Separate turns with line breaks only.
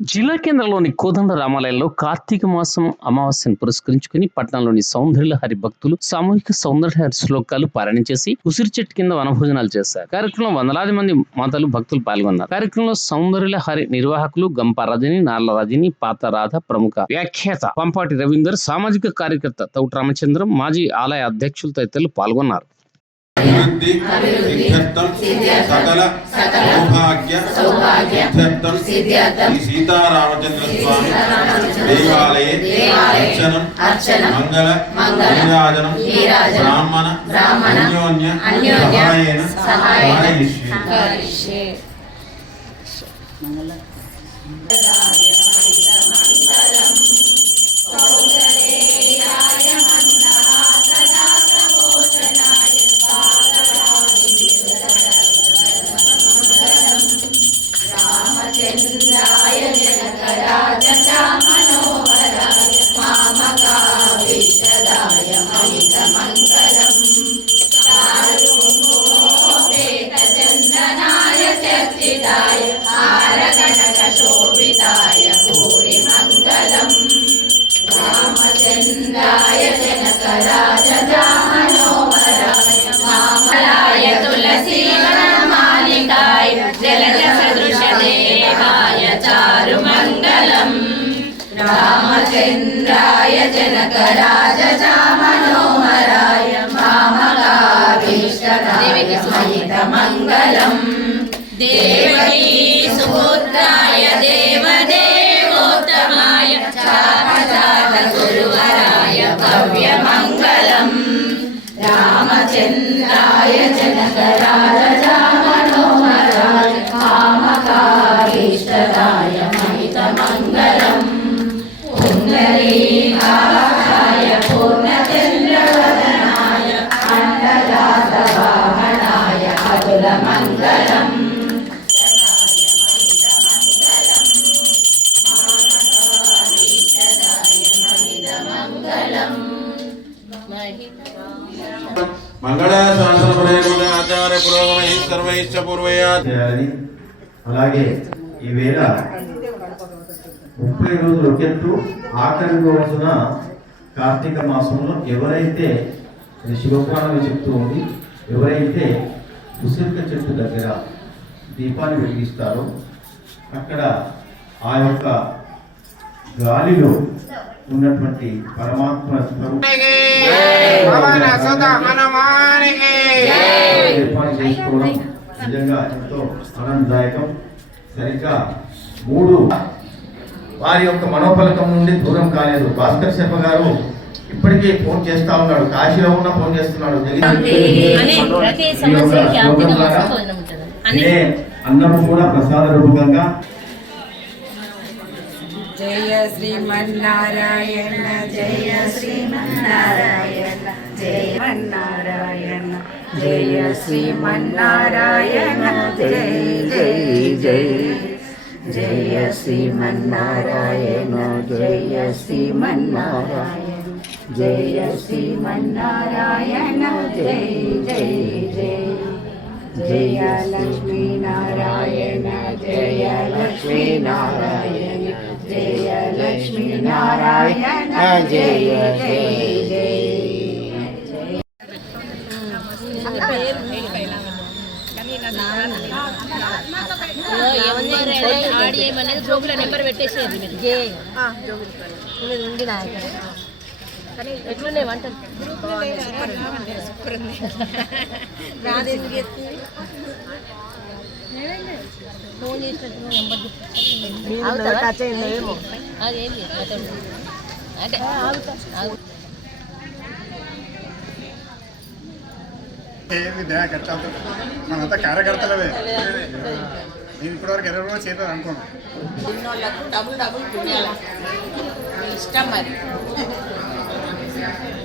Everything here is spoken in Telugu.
జిల్లా కేంద్రంలోని కోదండ రామాలయంలో కార్తీక మాసం అమావాస్యను పురస్కరించుకుని పట్టణంలోని సౌందర్యలహరి భక్తులు సామూహిక సౌందర్యహరి శ్లోకాలు పారాయణ చేసి ఉసిరి చెట్టు కింద వనభోజనాలు చేశారు. కార్యక్రమంలో వందలాది మంది మాతలు భక్తులు పాల్గొన్నారు. కార్యక్రమంలో సౌందర్యలహరి నిర్వాహకులు గంప రజని నార్ల రజని పాత రాధ ప్రముఖ వ్యాఖ్యాత పంపాటి రవీందర్ సామాజిక కార్యకర్త తౌట రామచంద్రం మాజీ ఆలయ అధ్యక్షులు తదితరులు పాల్గొన్నారు.
అభివృద్ధి సిద్ధ్యర్థం సకల సౌభాగ్య సిద్ధ్యర్థం. శ్రీ సీతారామచంద్ర స్వామి దేవాలయే అర్చనం మంగళ నీరాజనం బ్రాహ్మణ అన్యోన్య సహాయేన సహాయిష్యే.
జలజ రామచంద్రాయ జనక రాజ మనోహరాయ మామకాభీష్టదాయ మహిత మంగళం దేవకీ సుపుత్రాయ దేవదేవోత్తమాయ చాపజాత
అలాగే ఈవేళ ముప్పై రోజులు ఒకెత్తు ఆఖరి రోజున కార్తీక మాసంలో ఎవరైతే ఇది శివపురాణం చెప్తూ ఉంది ఎవరైతే ఉసిరిక చెట్టు దగ్గర దీపాన్ని వెలిగిస్తారో. అక్కడ ఆ యొక్క గాలిలో ఉన్నటువంటి పరమాత్మ ఏర్పాటు చేసుకోవడం నిజంగా ఎంతో ఆనందదాయకం. సరిగ్గా మూడు వారి యొక్క మనోఫలకం నుండి దూరం కాలేదు. భాస్కర్ శర్మ గారు ఇప్పటికీ ఫోన్ చేస్తా ఉన్నాడు కాశీలో ఉన్న ఫోన్ చేస్తున్నాడు అన్నము కూడా ప్రసాద రూపకంగా
జయ శ్రీమన్నారాయణ జయ శ్రీమన్నారాయణ జయ నారాయణ జయ శ్రీమన్నారాయణ జయ జయ జయ జయ శ్రీమన్నారాయణ జయ శ్రీమన్నారాయణ. జయ శ్రీమన్నారాయణ జయ జయ జయ. జయ లక్ష్మీనారాయణ జయ లక్ష్మీనారాయణ జయ లక్ష్మీనారాయణ జయ జయ జయ.
ఆడి ఏమనేది జోగుల. నెంబర్ పెట్టేసేది మీరు ఉంది నా ఎట్లున్నాయి వంటలు?
మనంతా కార్యకర్తలవే నేను ఇప్పటివరకు ఇరవై రోజులు చేయలేదు అనుకోను
డబుల్ డబుల్ ఇష్టం మరి. Yes.